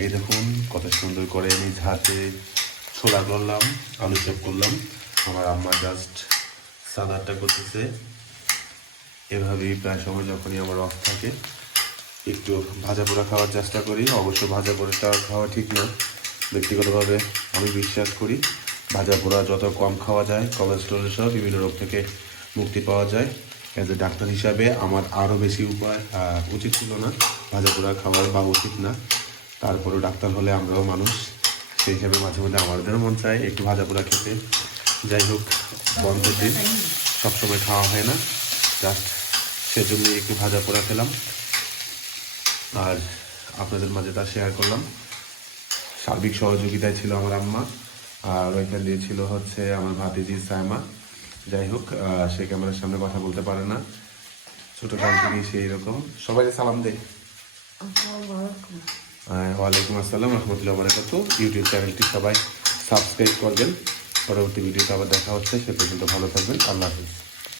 এই দেখুন কত সুন্দর করে নিজ হাতে ছোলা করলাম, আলু চপ করলাম। আমার আম্মা জাস্ট সালাদটা করতেছে। এভাবেই প্রায় সময় যখনই আমার অফ থাকে একটু ভাজা পোড়া খাওয়ার চেষ্টা করি। অবশ্য ভাজা পোড়াটা খাওয়া ঠিক না, ব্যক্তিগতভাবে আমি বিশ্বাস করি ভাজা পোড়া যত কম খাওয়া যায় কোলেস্ট্রল সহ বিভিন্ন রোগ থেকে মুক্তি পাওয়া যায়। অ্যাজ এ ডাক্তার হিসাবে আমার আরও বেশি উচিত ছিল না ভাজা পোড়া খাওয়ার, বা উচিত না। তারপরেও ডাক্তার হলে আমরাও মানুষ, সেই হিসাবে মাঝে মধ্যে আমাদেরও মন চায় একটু ভাজা পোড়া খেতে। যাই হোক, বন্ধের দিন সবসময় খাওয়া হয় না, জাস্ট সেজন্যই একটু ভাজা পোড়া খেলাম আর আপনাদের মাঝে তা শেয়ার করলাম। সার্বিক সহযোগিতায় ছিল আমার আম্মা, আর ওইখান দিয়ে ছিল হচ্ছে আমার ভাতিজি সায়মা। যাই হোক, সে ক্যামেরার সামনে কথা বলতে পারে না, ছোটো কাল থেকেই সেই রকম। সবাইকে সালাম দে। ওয়ালাইকুম আসসালাম রহমতুল্লাহ বারাকাতু। ইউটিউব চ্যানেলটি সবাই সাবস্ক্রাইব করবেন। পরবর্তী ভিডিওতে আবার দেখা হচ্ছে, সে পর্যন্ত ভালো থাকবেন। আল্লাহ হাফিজ।